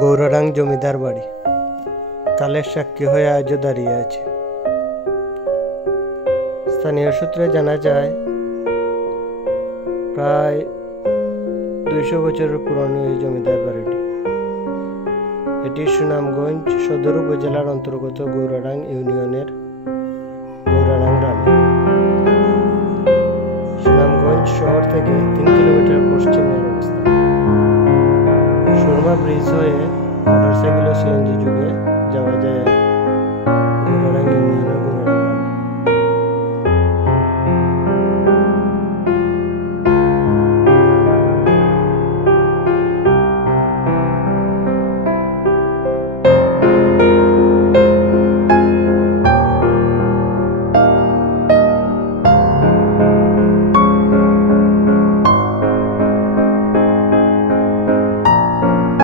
গৌরাডাং জমিদার বাড়ি কালের সাক্ষী হয়ে আজও দাঁড়িয়ে আছে। স্থানীয় সূত্রে জানা যায় প্রায় 200 বছরের পুরনো এই জমিদার বাড়িটি। এটি সুনামগঞ্জ সদর উপজেলার অন্তর্গত গৌরাডাং ইউনিয়নের গৌরাডাং গ্রামে। সুনামগঞ্জ শহর থেকে 3 কিলোমিটার পশ্চিমে অবস্থান। সুরমা ব্রিজ হয়ে মোটরসাইকেল ও সিএনজি যুগে যাওয়া যায়।